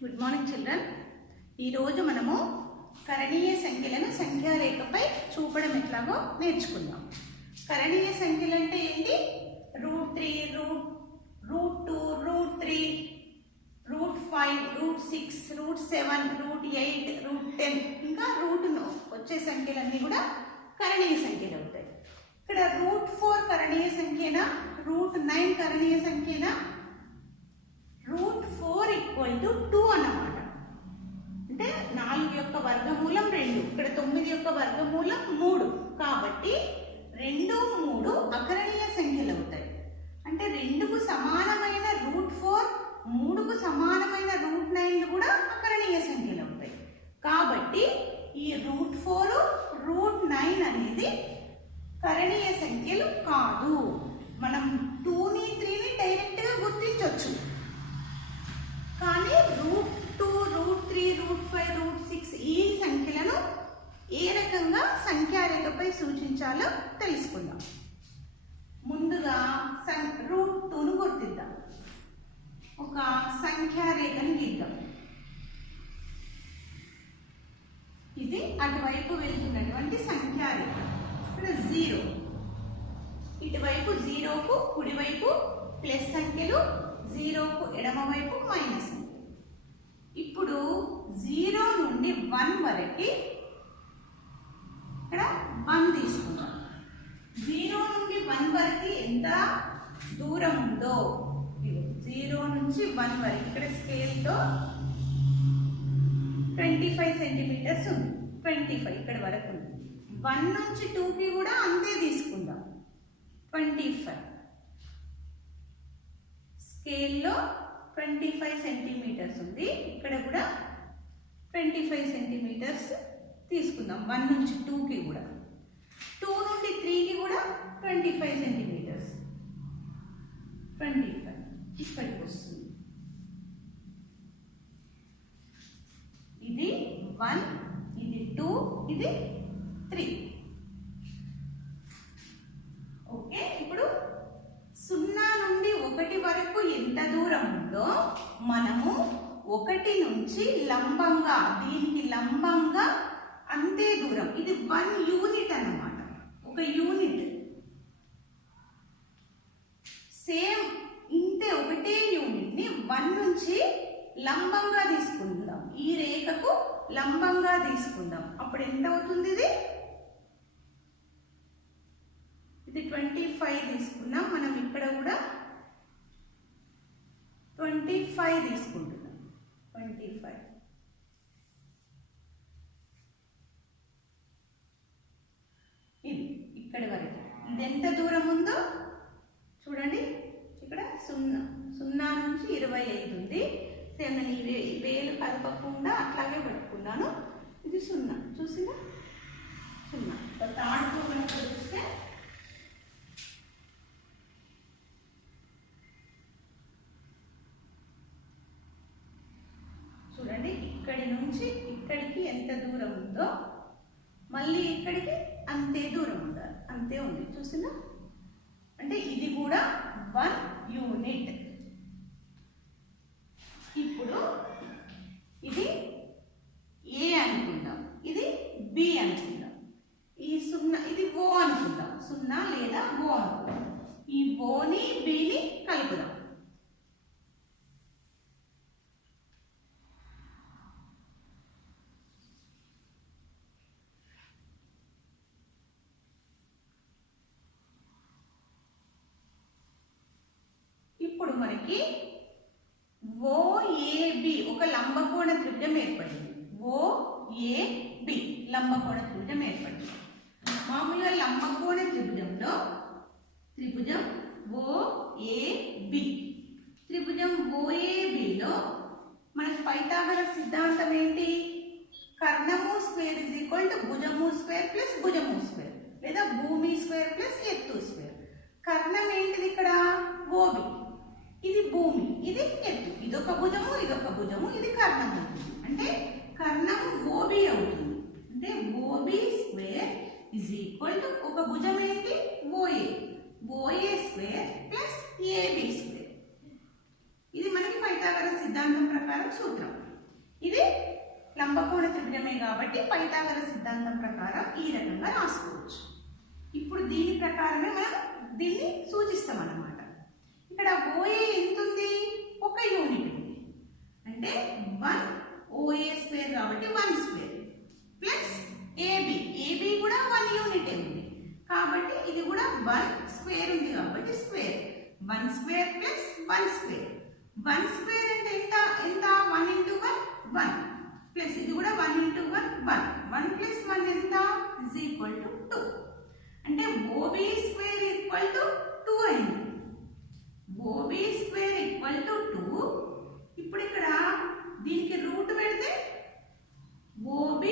Good morning children. ఈరోజు మనము కరణీయ సంఖ్యలను సంఖ్యారేఖపై చూపడం ఎట్లాగో నేర్చుకుందాం. కరణీయ సంఖ్యలు అంటే ఏంటి? √3, √2, √3, √5, √6, √7, √8, √10 ఇంకా రూట్ను వచ్చే సంఖ్యలన్నీ కూడా కరణీయ సంఖ్యలు అవుతాయి. ఇక్కడ √4 కరణీయ సంఖ్యనా, √9 కరణీయ సంఖ్యనా? √4 = 2 అన్నమాట. అంటే 4 యొక్క వర్గమూలం 2, ఇక్కడ 9 యొక్క వర్గమూలం 3. కాబట్టి 2, 3 అకరణీయ సంఖ్యలు అవుతాయి. అంటే 2కు సమానమైన √4, 3కు సమానమైన √9 కూడా అకరణీయ సంఖ్యలు అవుతాయి. కాబట్టి ఈ √4, √9 అనేది కరణీయ సంఖ్యలు కాదు. మనం 2ని 3ని డైరెక్ట్గా గుర్తించవచ్చు. కానీ √2, √3, √5, √6 ఈ సంఖ్యలను ఏ రకంగా సంఖ్యారేఖపై సూచించాలో తెలుసుకుందాం. ముందుగా √2ను గుర్తిద్దాం. ఒక సంఖ్యారేఖను గీద్దాం. ఇది అటువైపు వెళ్తున్నటువంటి సంఖ్యారేఖ. ఇక్కడ 0, ఇటువైపు 0కు కుడివైపు ప్లస్ సంఖ్యలు, 0కు ఎడమవైపు మైనస్ సంఖ్యలు. ఇప్పుడు 0 నుండి 1 వరకు ఇక్కడ 1 తీసుకుందాం. 0 నుండి 1 వరకు ఎంత దూరం ఉందో, 0 నుంచి 1 వరకు ఇక్కడ స్కేల్తో 25 సెంటీమీటర్స్ ఉంది. 25 ఇక్కడ వరకు ఉంది. 1 నుంచి 2కి కూడా అంతే తీసుకుందాం. 25 స్కేల్లో 25 సెంటీమీటర్స్ ఉంది. ఇక్కడ కూడా 25 సెంటీమీటర్స్ తీసుకుందాం. 1 నుంచి 2కి కూడా, 2 నుండి 3కి కూడా 25 సెంటీమీటర్స్. 25 ఇక్కడికి వస్తుంది. ఇది 1, ఇది 2, ఇది 3. ఓకే, ఇప్పుడు 0 నుండి 1 వరకు ఎంత దూరం ఉందో మనము 1 నుంచి లంబంగా, దీనికి లంబంగా అంతే దూరం, ఇది 1 యూనిట్ అన్నమాట. ఒక యూనిట్ సేమ్ ఇంతే ఒకటే యూనిట్ని 1 నుంచి లంబంగా తీసుకుందాం. ఈ రేఖకు లంబంగా తీసుకుందాం. అప్పుడు ఎంత అవుతుంది? ఇది 25 తీసుకున్నాం. మనం ఇక్కడ కూడా 25 తీసుకుంటున్నాం. 25 ఇది ఇక్కడి వరకు. ఇది ఎంత దూరం ఉందో చూడండి. ఇక్కడ 0 నుంచి 25 ఉంది. నేను ఈ వేలు కదపకుండా అట్లాగే పెట్టుకున్నాను. ఇది 0 చూసినా, 0 తాడుకోకుండా చూస్తే చూడండి. ఇక్కడి నుంచి ఇక్కడికి ఎంత దూరం ఉందో మళ్ళీ ఇక్కడికి అంతే దూరం ఉండాలి. అంతే ఉంది చూసినా. అంటే ఇది కూడా 1 యూనిట్. ఇప్పుడు ఇది ఏ అనుకుందాం, ఇది బి అనుకుందాం. ఈ 0 ఇది ఓ అనుకుందాం. 0 లేదా ఓ అనుకుందాం. ఈ ఓని బిని కలుపుదాం. ఇప్పుడు మనకి OAB ఒక లంబకోణ త్రిభుజం ఏర్పడింది. OAB లంబకోణ త్రిభుజం ఏర్పడింది. మామూలుగా లంబకోణ త్రిభుజంలో త్రిభుజం OAB, త్రిభుజం OABలో మనకి పైథాగరస్ సిద్ధాంతం ఏంటి? కర్ణము స్క్వేర్ = భుజము స్క్వేర్ ప్లస్ భుజము స్క్వేర్, లేదా భూమి స్క్వేర్ ప్లస్ ఎత్తు స్క్వేర్. కర్ణం ఏంటిది? ఇక్కడ OB, ఇది భూమి, ఇది ఎత్తు. ఇదొక భుజము, ఇదొక భుజము, ఇది కర్ణం అవుతుంది. అంటే కర్ణము OB అవుతుంది. అంటే OB స్క్వేర్ = ఒక భుజం ఏంటి? OA, OA square plus AB square. ఇది మనకి పైథాగరస్ సిద్ధాంతం ప్రకారం సూత్రం. ఇది లంబకోణ త్రిభుజమే కాబట్టి పైథాగరస్ సిద్ధాంతం ప్రకారం ఈ రకంగా రాసుకోవచ్చు. ఇప్పుడు దీని ప్రకారమే మనం దీన్ని సూచిస్తాం అన్నమాట. ఇక్కడ OA ఎంత ఉంది? ఒక యూనిట్ ఉంది. అంటే 1 OA స్క్వేర్ కాబట్టి 1 స్క్వేర్ ప్లస్ AB కూడా 1 యూనిట్ ఉంది కాబట్టి ఇది కూడా 1 స్క్వేర్ ఉంది కాబట్టి square 1 square plus 1 square 1 square అంటే ఎంత 1 into 1 1 ప్లస్ ఇది కూడా 1 into 1 1 1 plus 1 ఎంత is equal to 2 అంటే OB స్క్వేర్ ఈక్వల్ టు 2 అయింది. OB square equal to 2. ఇప్పుడు ఇక్కడ దీనికి రూట్ పెడితే OB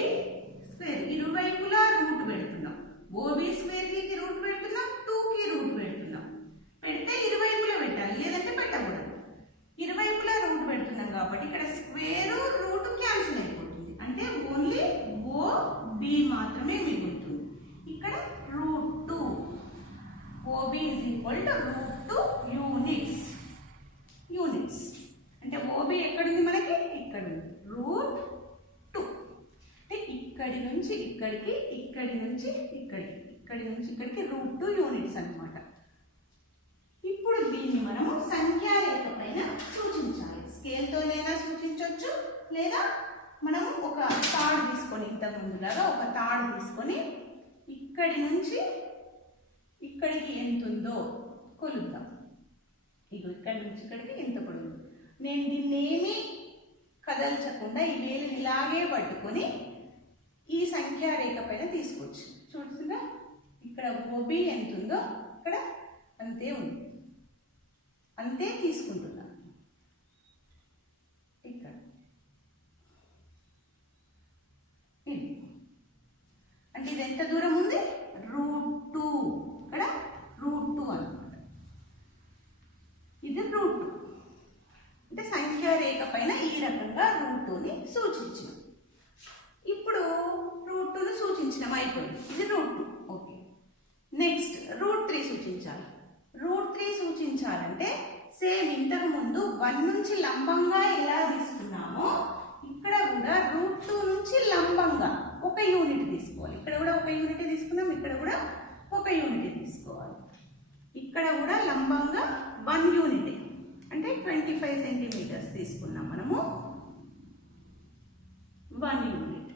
స్క్వేర్ ఇరువైపులా రూట్ పెడుతున్నాం. OB స్క్వేర్ కి రూట్ పెడుతున్నాం, 2 కి రూట్ పెడుతున్నాం. పెడితే ఇరువైపులా పెట్టాలి, లేదంటే పెట్టకూడదు. ఇరువైపులా రూట్ పెడుతున్నాం కాబట్టి ఇక్కడ స్క్వేర్ రూట్ క్యాన్సిల్ అయిపోతుంది. అంటే ఓన్లీ OB మాత్రమే మిగులుతుంది. ఇక్కడ √2 OB is equal to √2 units. అంటే OB ఎక్కడుంది మనకి? ఇక్కడ ఉంది √2. అంటే ఇక్కడి నుంచి ఇక్కడికి, ఇక్కడి నుంచి ఇక్కడికి, ఇక్కడి నుంచి ఇక్కడికి √2 యూనిట్స్ అన్నమాట. ఇప్పుడు దీన్ని మనము సంఖ్యారేఖ పైన సూచించాలి. స్కేల్తోనైనా సూచించవచ్చు, లేదా మనము ఒక తాడు తీసుకొని ఇంతకు ముందులాగా ఒక తాడు తీసుకొని ఇక్కడి నుంచి ఇక్కడికి ఎంత ఉందో కొలుద్దాం. ఇగో ఇక్కడి నుంచి ఇక్కడికి ఎంత పొడవు. నేను దీన్ని ఏమీ కదల్చకుండా ఈ వేలిని ఇలాగే పట్టుకొని ఈ సంఖ్యారేఖ పైన తీసుకోవచ్చు. చూడుగా ఇక్కడ OB ఎంత ఉందో ఇక్కడ అంతే ఉంది, అంతే తీసుకుంటున్నాను. ఇక్కడ ఇది అంటే ఇది ఎంత దూరం ఉంది? √2. ఇక్కడ √2 అన్నమాట. ఇది √2 అంటే సంఖ్యారేఖ పైన ఈ రకంగా √2ని సూచించాం. ఇప్పుడు √2ను సూచించడం అయిపోయింది. ఇది √2. ఓకే, నెక్స్ట్ √3 సూచించాలి. √3 సూచించాలంటే సేమ్ ఇంతకు ముందు 1 నుంచి లంబంగా ఎలా తీసుకున్నామో ఇక్కడ కూడా √2 నుంచి లంబంగా ఒక యూనిట్ తీసుకోవాలి. ఇక్కడ కూడా ఒక యూనిట్ తీసుకున్నాం, ఇక్కడ కూడా ఒక యూనిట్ తీసుకోవాలి. ఇక్కడ కూడా లంబంగా 1 యూనిట్ అంటే 25 సెంటీమీటర్స్ తీసుకున్నాం మనము. 1 యూనిట్.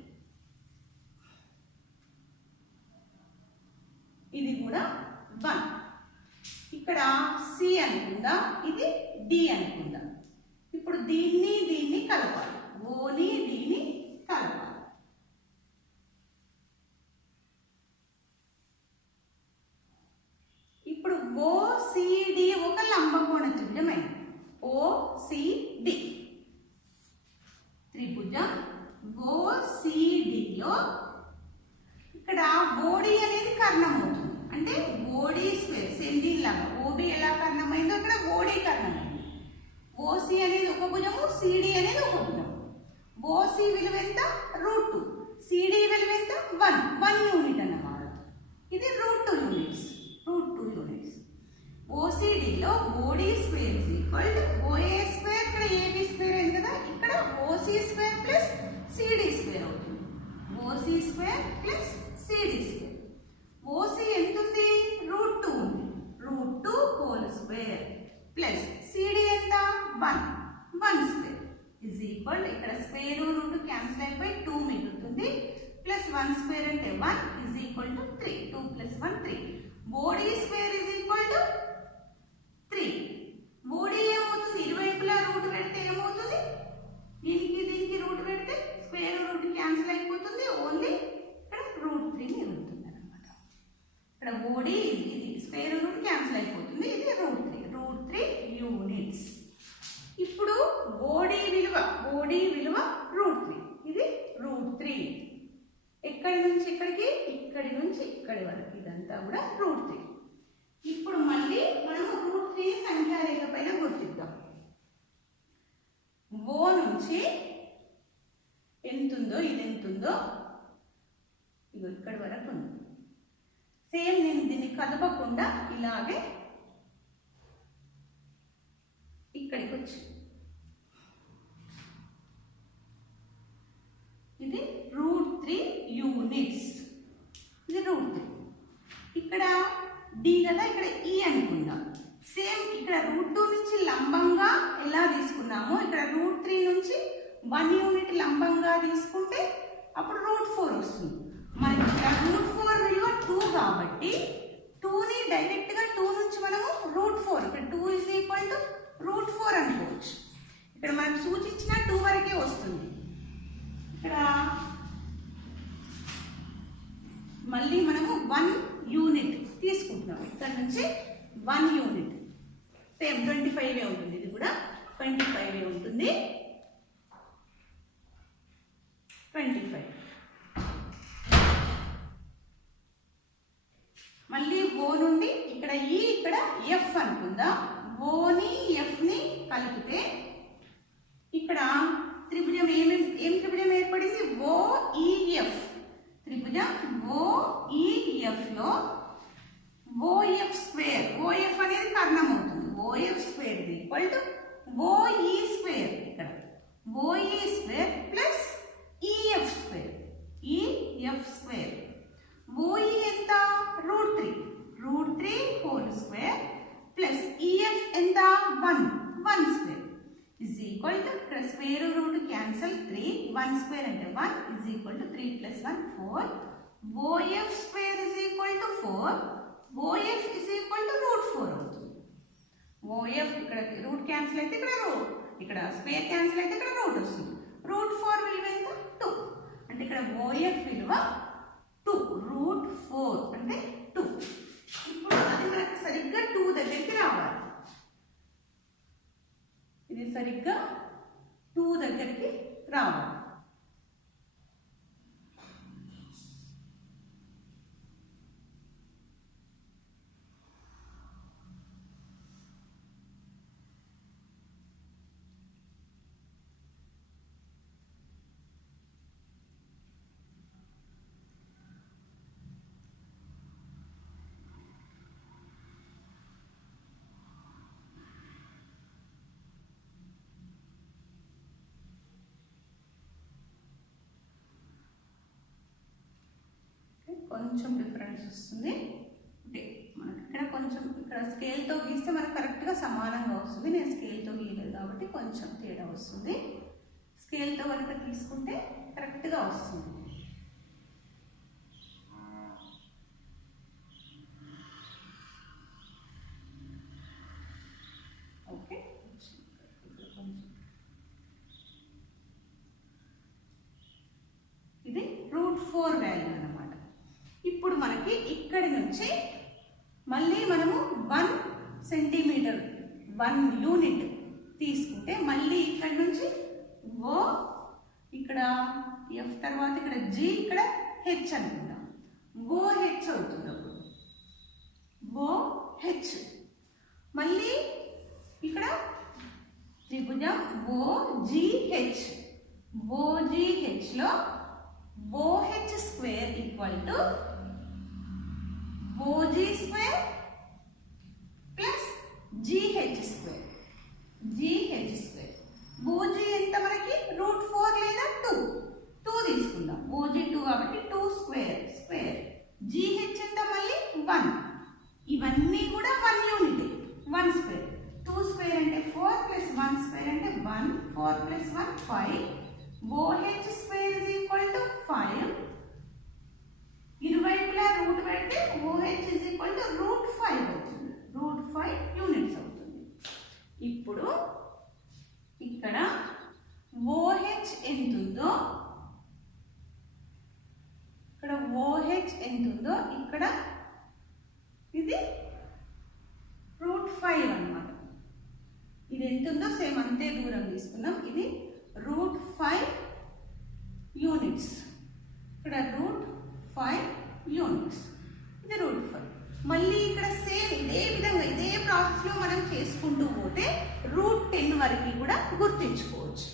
ఇది కూడా 1. ఇక్కడ C అనుకుందాం, ఇది D అనుకుందాం. ఇప్పుడు దీన్ని కలపాలి. ఓని Dని కలపాలి. ఇప్పుడు OCD ఒక లంబకోణ త్రిభుజం అయింది. OCD త్రిభుజం OCDలో ఇక్కడ OD అనేది కర్ణం అవుతుంది. అంటే OD స్క్వేర్ సెంటీన్ లాగా OB ఎలా కర్ణమైందో ఇక్కడ OD కర్ణమైంది. OC అనేది ఒక భుజము, CD అనేది ఒక భుజము. OC విలువ ఎంత? √2. CD విలువ ఎంత? 1 యూనిట్ అన్నమాట. ఇది √2 యూనిట్స్. OCDలో OD square is equal to OA square, ఇక్కడ AB స్క్వేర్ అయింది కదా, ఇక్కడ OC square plus CD square అవుతుంది. OC square plus CD square. OC ఎంత ఉంది? √2 ఉంది. √2 హోల్ స్క్వేర్ ప్లస్ CD ఎంత? 1 స్క్వేర్ is equal to ఇక్కడ స్క్వేర్ రూట్ క్యాన్సిల్ అయిపోయి 2 మిగులుతుంది. ప్లస్ 1 స్క్వేర్ అంటే 1 is equal to 3. 2 plus 1 3. OD square is equal to 3. OD ఏమవుతుంది? ఇరువైపులా రూట్ పెడితే ఏమవుతుంది? దీనికి రూట్ పెడితే స్క్వేర్ రూట్ క్యాన్సిల్ అయిపోతుంది. ఓన్లీ ఇక్కడ √3 మిగులుతుంది అన్నమాట. ఇక్కడ OD ఇది స్క్వేర్ రూట్ క్యాన్సిల్ అయిపోతుంది. ఇది √3 యూనిట్స్. ఇప్పుడు OD విలువ √3. ఇది √3. ఎక్కడి నుంచి ఇక్కడికి, ఇక్కడి నుంచి ఇక్కడి వరకు ఇదంతా కూడా √3. ఇప్పుడు మళ్ళీ మనము √3 సంఖ్యారేఖ పైన గుర్తిద్దాం. O నుంచి ఎంతుందో ఇది ఎంతుందో ఇగో ఇక్కడి వరకు ఉంది. సేమ్ నేను దీన్ని కదపకుండా ఇలాగే ఇక్కడికి వచ్చి 1 యూనిట్ లంబంగా తీసుకుంటే అప్పుడు √4 వస్తుంది. మనకి √4 విలువ 2 కాబట్టి 2ని డైరెక్ట్గా 2 నుంచి మనము √4 ఇక్కడ 2 = √4 అనుకోవచ్చు. ఇక్కడ మనకు సూచించిన 2 వరకే వస్తుంది. ఇక్కడ మళ్ళీ మనము 1 యూనిట్ తీసుకుంటున్నాం. ఇక్కడ నుంచి 1 యూనిట్ సేమ్ 25 ఉంటుంది. ఇది కూడా 25 ఉంటుంది. 25 మళ్ళీ ఓ నుండి ఇక్కడ ఈ ఇక్కడ ఎఫ్ అనుకుందాం. ఓని ఎఫ్ని కలిపితే ఇక్కడ త్రిభుజం ఏం త్రిభుజం ఏర్పడింది? ఓఈఎఫ్ త్రిభుజం. ఓఈఎఫ్లో ఓఎఫ్ స్క్వేర్, ఓఎఫ్ అనేది కర్ణం అవుతుంది. ఓఎఫ్ స్క్వేర్ ఓఈ స్క్వేర్, ఇక్కడ OE square plus EF square, EF square. OE ఎంత? √3 హోల్ స్క్వేర్ ప్లస్ ఈఎఫ్ ఎంత? 1 స్క్వేర్ ఇజ్ ఈక్వల్ టు ఇక్కడ స్క్వేర్ రూట్ క్యాన్సల్ 3, 1 స్క్వేర్ అంటే 1 is equal to 3 + 1 4. OF square is equal to 4. OF is equal to √4 అవుతుంది. OF ఇక్కడ root cancel అయితే ఇక్కడ square cancel అయితే ఇక్కడ రూట్ వస్తుంది. √4 విలువ ఎంత? 2. అంటే ఇక్కడ ఓఎఫ్ విలువ 2, √4 అంటే 2. ఇప్పుడు అది మనకు సరిగ్గా 2 దగ్గరికి రావాలి. ఇది సరిగ్గా 2 దగ్గరికి రావాలి. కొంచెం డిఫరెన్స్ వస్తుంది. అంటే మనకి ఇక్కడ కొంచెం ఇక్కడ స్కేల్తో గీస్తే మనకు కరెక్ట్గా సమానంగా వస్తుంది. నేను స్కేల్తో గీయలేదు కాబట్టి కొంచెం తేడా వస్తుంది. స్కేల్తో కనుక తీసుకుంటే కరెక్ట్గా వస్తుంది. ఓకే, ఇది √4 వాల్యూ అన్నమాట. ఇప్పుడు మనకి ఇక్కడి నుంచి మళ్ళీ మనము 1 సెంటీమీటర్ 1 యూనిట్ తీసుకుంటే మళ్ళీ ఇక్కడి నుంచి ఓ, ఇక్కడ ఎఫ్ తర్వాత ఇక్కడ జి, ఇక్కడ హెచ్ అనుకుందాం. ఓహెచ్ అవుతుంది. అప్పుడు ఓహెచ్ మళ్ళీ ఇక్కడ త్రిభుజం ఓజిహెచ్. ఓజిహెచ్లో OH square equal to OG square plus GH square. GH square OG ఎంత మనకి? √4 లేదా 2 తీసుకుందాం. OG 2 కాబట్టి 2 స్క్వేర్ స్క్వేర్. GH ఎంత? మళ్ళీ 1. ఇవన్నీ కూడా 1 యూనిట్. 1 స్క్వేర్. 2 స్క్వేర్ అంటే 4 ప్లస్ 1 స్క్వేర్ అంటే 1. 4 plus 1 5. OH square is equal to 5. ఇరువైపులా రూట్ పెడితే OH ఇజ్ ఈక్వల్ టు √5 అవుతుంది. √5 యూనిట్స్ అవుతుంది. ఇప్పుడు ఇక్కడ OH ఎంతుందో, ఇక్కడ OH ఎంతుందో ఇక్కడ ఇది √5 అన్నమాట. ఇది ఎంతుందో సేమ్ అంతే దూరం తీసుకున్నాం. ఇది √5 యూనిట్స్. ఇక్కడ √5 యూనిట్స్. ఇది √5. మళ్ళీ ఇక్కడ సేమ్ ఇదే విధంగా ఇదే ప్రాసెస్లో మనం చేసుకుంటూ పోతే √10 వరకు కూడా గుర్తించుకోవచ్చు.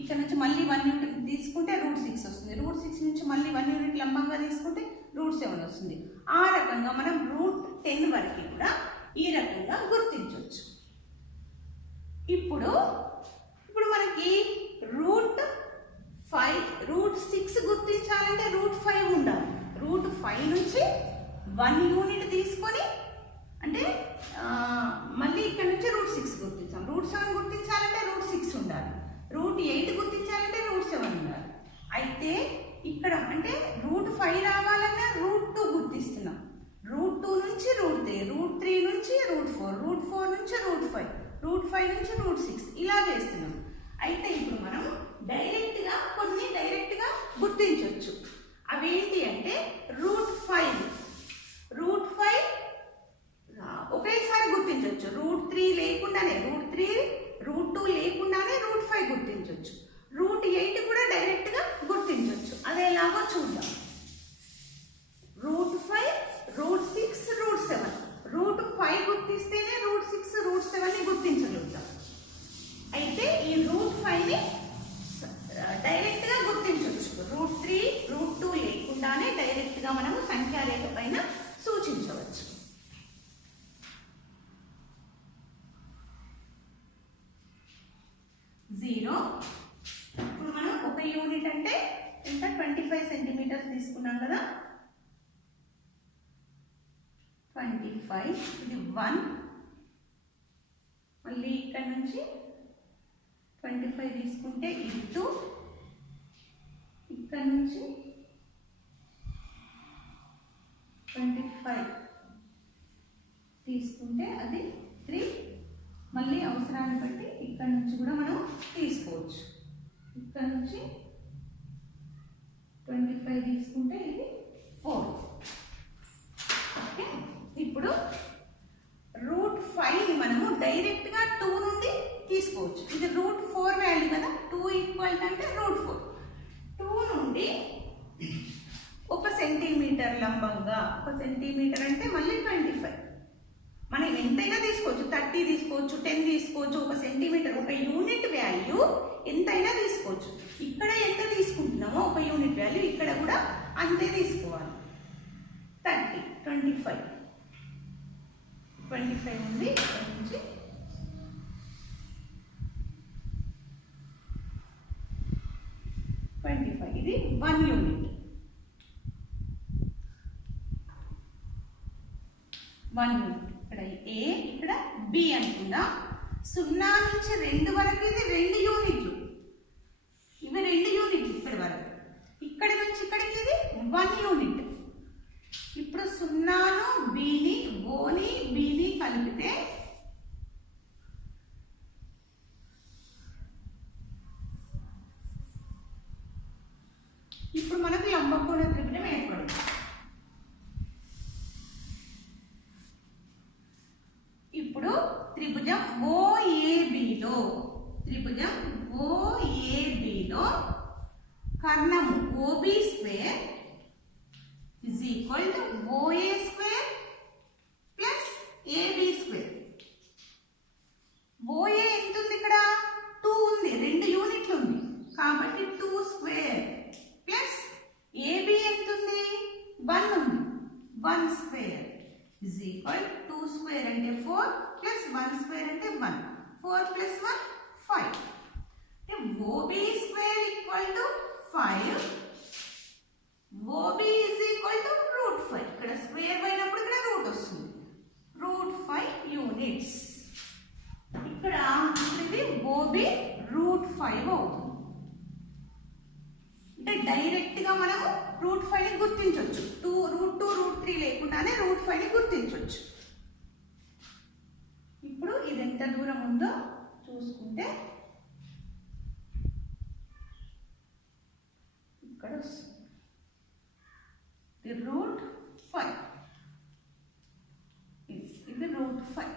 ఇక్కడ నుంచి మళ్ళీ 1 యూనిట్ తీసుకుంటే √6 వస్తుంది. √6 నుంచి మళ్ళీ 1 యూనిట్ లంబంగా తీసుకుంటే √7 వస్తుంది. ఆ రకంగా మనం √10 వరకు కూడా ఈ రకంగా గుర్తించవచ్చు. ఇప్పుడు మనకి √6 గుర్తించాలంటే √5 ఉండాలి. √5 నుంచి 1 యూనిట్ తీసుకొని అంటే మళ్ళీ ఇక్కడ నుంచి √6 గుర్తించాం. √7 గుర్తించాలంటే √6 ఉండాలి. √8 గుర్తించాలంటే రూట్ 5 నుంచి రూట్ 6 ఇలా వేస్తున్నాం. అయితే ఇప్పుడు మనం డైరెక్ట్గా గుర్తించవచ్చు. అవేంటి అంటే రూట్ 5 ఒకేసారి గుర్తించవచ్చు. రూట్ 3 లేకుండానే రూట్ 2 లేకుండానే రూట్ 5 గుర్తించవచ్చు. రూట్ 8 కూడా డైరెక్ట్గా గుర్తించవచ్చు. అది ఎలాగో చూద్దాం. Root 5, root 6, root 7. రూట్ 5 గుర్తిస్తేనే రూట్ 6, రూట్ 7ని గుర్తించగలుగుతాం. అయితే ఈ రూట్ 5ని డైరెక్ట్గా గుర్తించవచ్చు. రూట్ 3, రూట్ 2 లేకుండానే డైరెక్ట్గా మనము సంఖ్యారేఖ పైన సూచించవచ్చు. జీరో. ఇప్పుడు మనం ఒక యూనిట్ అంటే ఎంత 25 సెంటీమీటర్స్ తీసుకున్నాం కదా. 25 ఇది 1. మళ్ళీ ఇక్కడ నుంచి 25 తీసుకుంటే ఇది 2. ఇక్కడ నుంచి 25 తీసుకుంటే అది 3. మళ్ళీ అవసరాన్ని బట్టి ఇక్కడ నుంచి కూడా మనం తీసుకోవచ్చు. ఇక్కడ నుంచి 25 తీసుకుంటే ఇది 4. ఓకే. ఇప్పుడు రూట్ 5ని మనము డైరెక్ట్గా 2 నుండి తీసుకోవచ్చు. ఇది రూట్ 4 వాల్యూ కదా. 2 ఈక్వల్ అంటే రూట్ 4. 2 నుండి 1 సెంటీమీటర్ లంబంగా, 1 సెంటీమీటర్ అంటే మళ్ళీ 25. మనం ఎంతైనా తీసుకోవచ్చు. 30 తీసుకోవచ్చు, 10 తీసుకోవచ్చు. 1 సెంటీమీటర్, 1 యూనిట్ వాల్యూ ఎంతైనా తీసుకోవచ్చు. ఇక్కడ ఎంత తీసుకుంటున్నామో 1 యూనిట్ వాల్యూ ఇక్కడ కూడా అంతే తీసుకోవాలి. 30, 25 ఉంది. ఇక్కడ నుంచి 25 ఇది 1 యూనిట్. 1 యూనిట్. ఇక్కడ ఏ, ఇక్కడ బి అనుకుందా. 0 నుంచి 2 వరకు ఇది 2 యూనిట్లు. ఇవి 2 యూనిట్లు ఇప్పటి వరకు. ఇక్కడ నుంచి ఇక్కడికి ఇది 1 యూనిట్. ఇప్పుడు 0ను బిని, ఓని బిని కలిపితే ఇప్పుడు మనకు లంబకోణ త్రిభుజం ఏర్పడుతుంది. ఇప్పుడు త్రిభుజం ఓఏబిలో కర్ణము OB square is equal to OA square plus AB square. OA ఎంత ఉంది ఇక్కడ? 2 ఉంది. 2 యూనిట్లు ఉంది కాబట్టి 2 స్క్వేర్ ప్లస్ AB ఎంత ఉంది? 1 ఉంది. 1 square is equal to 2 square అంటే 4 ప్లస్ 1 స్క్వేర్ అంటే 1. 4 plus 1 5. OB square equal to 5. OB is equal to root 5. ఇక్కడ స్క్వేర్ అయినప్పుడు ఇక్కడ రూట్ వస్తుంది. Root 5 units. ఇక్కడ ఇది OB రూట్ 5 అవుతుంది. అంటే డైరెక్ట్ గా మనము రూట్ 5 ని గుర్తించవచ్చు. రూట్ 2, రూట్ 3 లేకుండానే రూట్ 5 ని గుర్తించవచ్చు. ఇప్పుడు ఇది ఎంత దూరం ఉందో చూసుకుంటే ఇక్కడ వస్తుంది. రూట్ 5 ఇది రూట్ 5.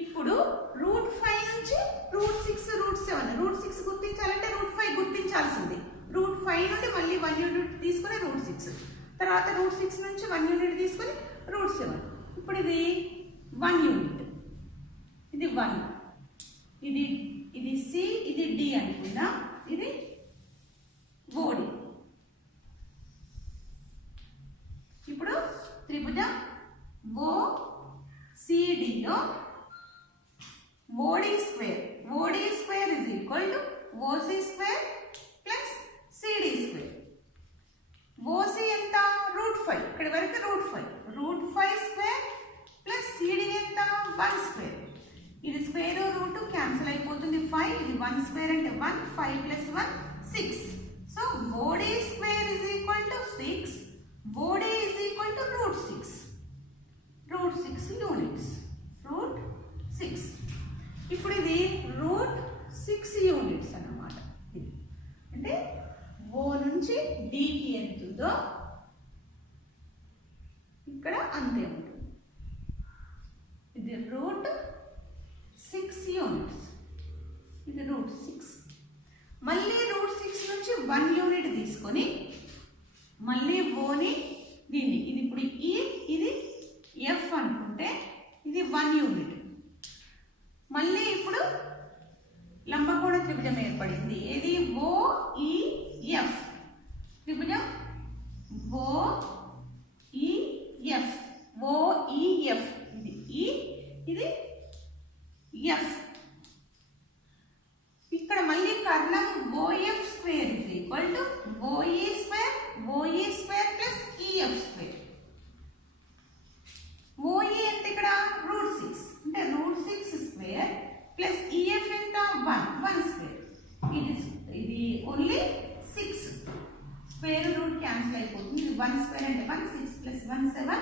ఇప్పుడు రూట్ 5 నుంచి రూట్ 6, రూట్ 7. రూట్ 6 గుర్తించాలంటే రూట్ 5 గుర్తించాల్సింది. రూట్ 5 నుండి మళ్ళీ 1 యూనిట్ తీసుకుని రూట్ 6, తర్వాత రూట్ 6 నుంచి 1 యూనిట్ తీసుకుని రూట్ 7. ఇప్పుడు ఇది 1 యూనిట్. ఇది 1. ఇది సి, ఇది డి అనుకుందా. ఇది ఓడి. ఇప్పుడు త్రిభుజం ఓసిడిలో OD square is equal to OC square plus CD square. OC ఎంత? రూట్ 5. ఇక్కడ వరకు root 5. Root 5 square plus CD ఎంత? 1 స్క్వేర్. ఇది స్క్వేర్ రూట్ క్యాన్సిల్ అయిపోతుంది. 5 ఇది 1 స్క్వేర్ అంటే 1. 5 plus 1 6. So OD square is equal to 6. OD is equal to root 6. Root 6 units. Root 6. √6 units అన్నమాట. ఇది అంటే ఓ నుంచి డికి ఎంత ఉందో ఇక్కడ అంతే ఉంటుంది. ఇది √6 యూనిట్స్. ఇది √6. మళ్ళీ √6 నుంచి 1 యూనిట్ తీసుకొని మళ్ళీ ఓని దీన్ని ఇది ఇప్పుడు ఇది ఎఫ్ అనుకుంటే ఇది 1 యూనిట్. మళ్ళీ ఇప్పుడు లంబకోణ త్రిభుజం ఏర్పడింది. ఏది ఓఈఎఫ్ త్రిభుజం ఓఈఎఫ్. ఓఈఎఫ్ ఇది ఈ ఇది ఎఫ్. ఇక్కడ మళ్ళీ కర్ణం OF square is equal to OE square plus EF square. OE ఎంత ఇక్కడ √6 అంటే √6 స్క్వేర్ ప్లస్ ఈఎఫ్ ఎంత 1 స్క్వేర్. ఇది ఓన్లీ 6 స్క్వేర్ రూట్ క్యాన్సిల్ అయిపోతుంది. 1 స్క్వేర్ అంటే 1, 6 plus 1 7.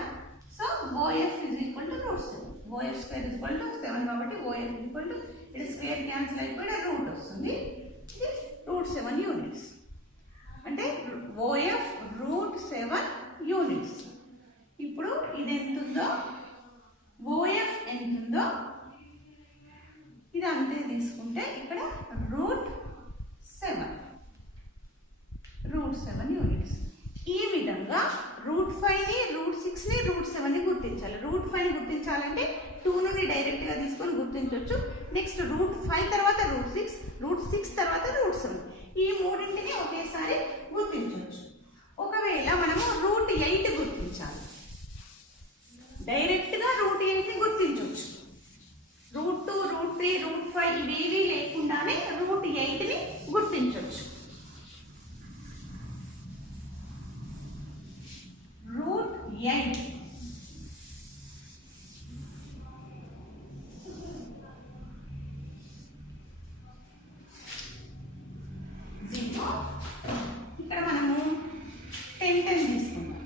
So OF is equal to √7. OF square is equal to 7 కాబట్టి OF is equal to ఇది square cancel అయిపోయి రూట్ వస్తుంది. ఇది √7 యూనిట్స్. అంటే ఓఎఫ్ √7 యూనిట్స్. ఇప్పుడు ఇది ఎంత ఉందో ఓఎఫ్ ఎంత ఉందో ఇది అంతే తీసుకుంటే ఇక్కడ √7 యూనిట్స్. ఈ విధంగా √5ని √6ని √7ని గుర్తించాలి. √5ని గుర్తించాలంటే 2 నుండి డైరెక్ట్ గా తీసుకొని గుర్తించవచ్చు. నెక్స్ట్ √5 తర్వాత √6 తర్వాత √7 ఈ మూడింటిని ఒకేసారి గుర్తించవచ్చు. ఒకవేళ మనము √8 గుర్తించాలి, డైరెక్ట్ గా √8ని గుర్తించవచ్చు. √2 √3 √5 ఇవేవి లేకుండానే √8ని గుర్తించవచ్చు. √8 ఇక్కడ మనము 10 తీసుకుందాం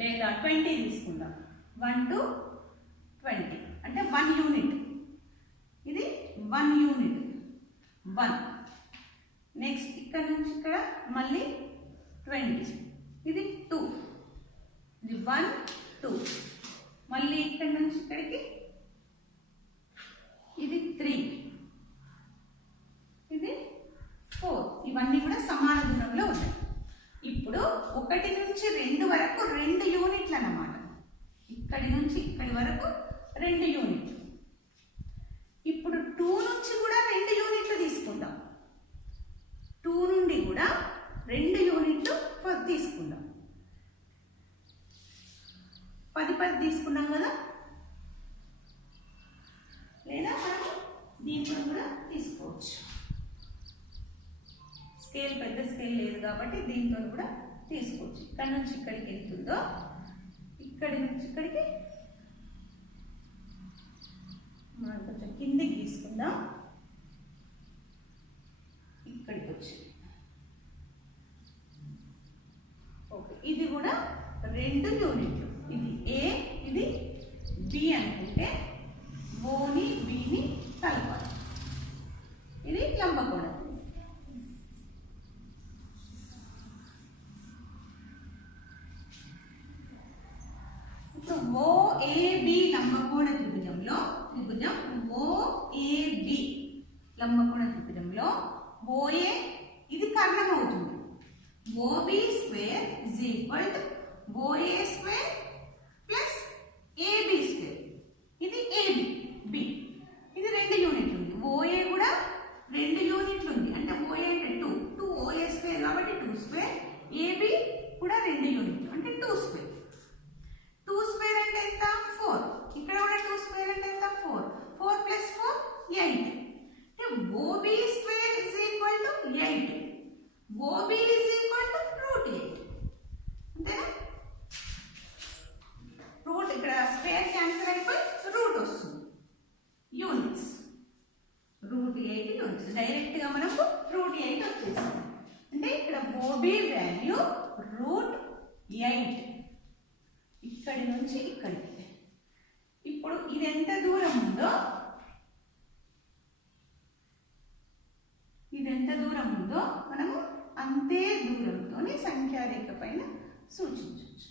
లేదా 20 తీసుకుందాం. 1 to 20 అంటే 1 యూనిట్. ఇది 1 యూనిట్ 1. నెక్స్ట్ ఇక్కడ నుంచి ఇక్కడ మళ్ళీ 20. ఇది 2. ఇది 1 2. మళ్ళీ ఇక్కడ నుంచి ఇక్కడికి ఇది 3. ఇది 4. ఇవన్నీ కూడా సమాన దూరంలో ఉన్నాయి. ఇప్పుడు 1 నుంచి 2 వరకు 2 యూనిట్లు అన్నమాట. ఇక్కడి నుంచి ఇక్కడి వరకు 2 యూనిట్లు. ఇప్పుడు 2 నుంచి కూడా 2 యూనిట్లు తీసుకుందాం. 2 నుండి కూడా 2 యూనిట్లు తీసుకుందాం. 10 తీసుకున్నాం కదా, లేదా మనం దీంట్లో కూడా తీసుకోవచ్చు. స్కేల్ పెద్ద స్కేల్ లేదు కాబట్టి దీంతో కూడా తీసుకోవచ్చు. ఇక్కడ నుంచి ఇక్కడికి వెళ్తుందో ఇక్కడి నుంచి ఇక్కడికి మనం కొంచెం కిందికి తీసుకుందాం. ఇక్కడికి వచ్చి ఓకే, ఇది కూడా 2 యూనిట్లు. ఇది ఏ ఇది బి అనుకుంటే ఓని బిని కలపాలి. ఇది లంబకోణం. ఇప్పుడు ఓఏబి లంబకోణ త్రిభుజంలో త్రిభుజం ఓఏబి లంబకోణ త్రిభుజంలో ఓఏ ఇది కర్ణం అవుతుంది. OB square is equal to OA square plus AB square. ఇది ఏబి బి ఇది 2 యూనిట్లు ఉంది. ఓఏ కూడా 2 యూనిట్లు ఉంది. అంటే ఓఏ అంటే 2 ఓఏ స్క్వేర్ కాబట్టి 2 స్క్వేర్. ఏబి కూడా 2 యూనిట్లు అంటే 2 స్క్వేర్. 2 స్క్వేర్ అంటే ఎంత 4. ఇక్కడ కూడా 2 స్క్వేర్ అంటే ఎంత 4. 4 plus 4 8. OB square is equal to 8. OB is equal to √8. అంతేనా? రూట్ ఇక్కడ స్క్వేర్ క్యాన్సిల్ అయిపోయి రూట్ వస్తుంది. Units √8 units. డైరెక్ట్ గా మనకు √8 వచ్చేసింది. అంటే ఇక్కడ ఓబి వాల్యూ √8 ఇక్కడి నుంచి ఇక్కడికి. ఇప్పుడు ఇది ఎంత దూరం ఉందో దూరం ఉందో మనము అంతే దూరంతో సంఖ్యారేఖ పైన సూచించవచ్చు.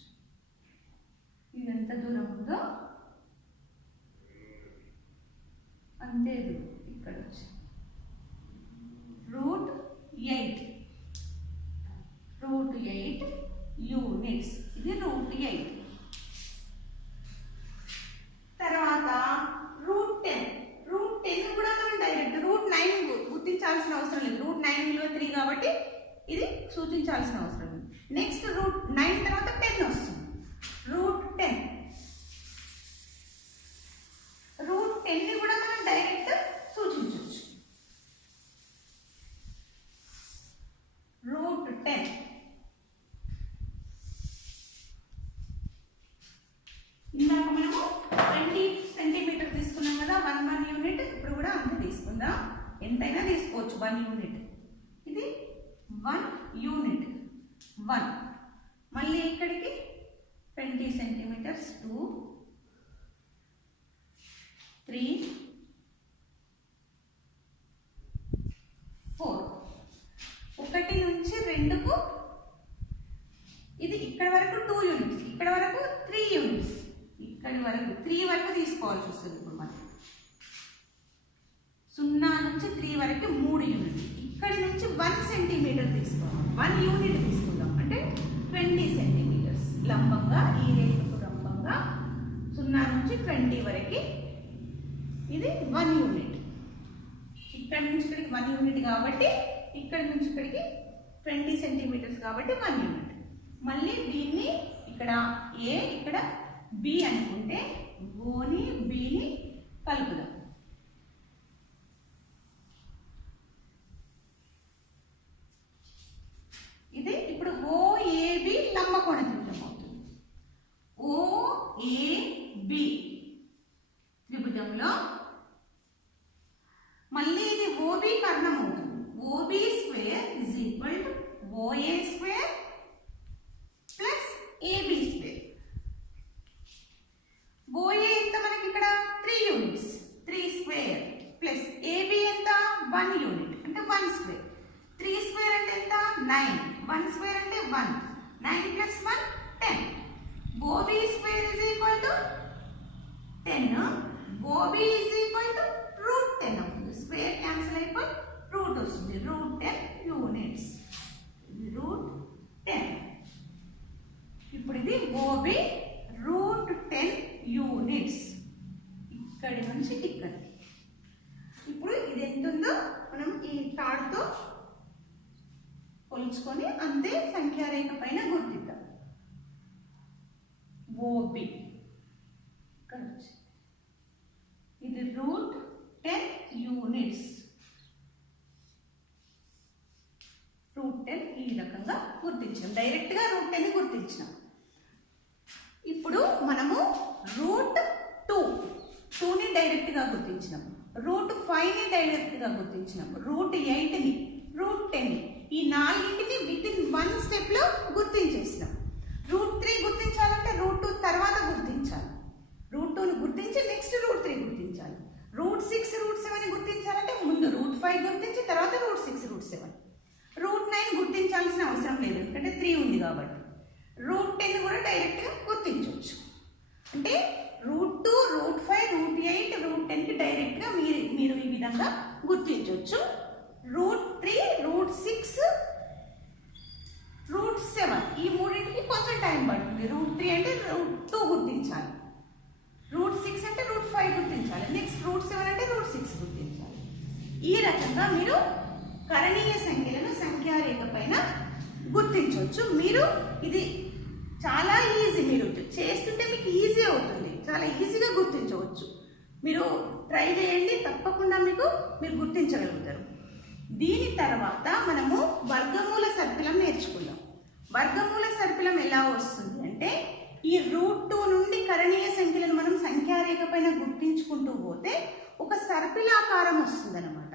ఇది ఎంత దూరం ఉందో అంతే దూరం ఇక్కడ వచ్చి √8 యూనిట్స్. ఇది √8. తర్వాత √10 కూడా మనం డైరెక్ట్ √9 గుర్తించాల్సిన అవసరం లేదు. √9 విలువ 3 కాబట్టి ఇది సూచించాల్సిన అవసరం లేదు. నెక్స్ట్ √9 తర్వాత 10 వస్తుంది. √10 ని కూడా మనం డైరెక్ట్ సూచించవచ్చు. √10 ఇందాక మనము 20 సెంటీమీటర్ తీసుకున్నాం కదా, 1 యూనిట్. ఇప్పుడు కూడా అంతే తీసుకుందాం, ఎంతైనా తీసుకోవచ్చు 1 యూనిట్. ఇది 1 యూనిట్ 1. మళ్ళీ ఇక్కడికి 20 సెంటీమీటర్స్ 2 3 4. 1 నుంచి 2కు ఇది ఇక్కడ వరకు 2 యూనిట్స్, ఇక్కడ వరకు 3 యూనిట్స్, ఇక్కడి వరకు 3 వరకు తీసుకోవాల్సి వస్తుంది. ఇప్పుడు మనం 0 నుంచి 3 వరకు 3 యూనిట్. ఇక్కడి నుంచి 1 సెంటీమీటర్ తీసుకోవాలి, 1 యూనిట్ తీసుకుందాం. అంటే 20 సెంటీమీటర్స్ లంబంగా, ఈ రేఖకు లంబంగా 0 నుంచి 20 వరకు ఇది 1 యూనిట్. ఇక్కడ నుంచి ఇక్కడికి 1 యూనిట్ కాబట్టి ఇక్కడ నుంచి ఇక్కడికి 20 సెంటీమీటర్స్ కాబట్టి 1 యూనిట్. మళ్ళీ దీన్ని ఇక్కడ ఏ ఇక్కడ బి అనుకుంటే ఓని బిని కలుపుదాం. ఇది ఇప్పుడు ఓఏబి లంబకోణ త్రిభుజం అవుతుంది. ఓఏబి త్రిభుజంలో మళ్ళీ ఇది ఓబి కర్ణం అవుతుంది. OB square is equal to OA square plus AB square. OA ఎంత మనకి ఇక్కడ 3 యూనిట్స్, 3 స్క్వేర్ ప్లస్ ఏబి ఎంత 1 యూనిట్ అంటే 1 స్క్వేర్. 3 స్క్వేర్ అంటే ఎంత 9, 1 స్క్వేర్ అంటే 1, 9 plus 1 10. OB square is equal to 10. OB is equal to √10 అవుతుంది. స్క్వేర్ క్యాన్సిల్ అయిపోయి రూట్ వస్తుంది. √10 యూనిట్స్. √10. ఇప్పుడు ఇది ఓబి √10 యూనిట్స్ ఇక్కడి నుంచి ఇక్కడికి. ఇప్పుడు ఇది ఎంత ఉందో మనం ఈ తాడుతో కొలుచుకొని అంతే సంఖ్యారేఖ పైన గుర్తిద్దాం. ఓబి ఇక్కడ వచ్చి ఇది √10 యూనిట్స్. √10 ఈ రకంగా గుర్తించాం, డైరెక్ట్గా √10 గుర్తించినాం. ఇప్పుడు మనము √2ని డైరెక్ట్గా గుర్తించినాం, √5ని డైరెక్ట్గా గుర్తించినాం, √8ని, √10ని, ఈ 4ని వితిన్ 1 స్టెప్లో గుర్తించేసినాం. √3 గుర్తించాలంటే √2 తర్వాత గుర్తించాలి. √2ని గుర్తించి నెక్స్ట్ √3 గుర్తించాలి. √6, √7 గుర్తించాలంటే ముందు √5 గుర్తించి తర్వాత √6, √7. √9 గుర్తించాల్సిన అవసరం లేదు, ఎందుకంటే 3 ఉంది కాబట్టి. √10 కూడా డైరెక్ట్గా గుర్తించవచ్చు. అంటే √2, √5, √8, √10కి డైరెక్ట్గా మీరు ఈ విధంగా గుర్తించవచ్చు. √3, √6, √7 ఈ మూడింటికి కొంచెం టైం పడుతుంది. √3 అంటే √2 గుర్తించాలి, √6 అంటే √5 గుర్తించాలి, నెక్స్ట్ √7 అంటే √6 గుర్తించాలి. ఈ రకంగా మీరు కరణీయ సంఖ్యలను సంఖ్యారేఖ పైన గుర్తించవచ్చు. మీరు ఇది చాలా ఈజీ, మీరు చేస్తుంటే మీకు ఈజీ అవుతుంది, చాలా ఈజీగా గుర్తించవచ్చు. మీరు ట్రై చేయండి, తప్పకుండా మీరు గుర్తించగలుగుతారు. దీని తర్వాత మనము వర్గమూల సర్పిలం నేర్చుకుందాం. వర్గమూల సర్పిలం ఎలా వస్తుంది అంటే ఈ √2 నుండి కరణీయ సంఖ్యలను మనం సంఖ్యారేఖ పైన గుర్తించుకుంటూ పోతే ఒక సర్పిలాకారం వస్తుంది అన్నమాట.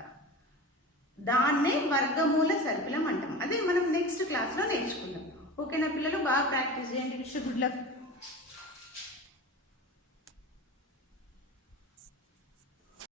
దాన్నే వర్గమూల సర్పిలం అంటాం. అదే మనం నెక్స్ట్ క్లాస్లో నేర్చుకుందాం. ఓకేనా పిల్లలు, బాగా ప్రాక్టీస్ చేయండి. Wish good luck.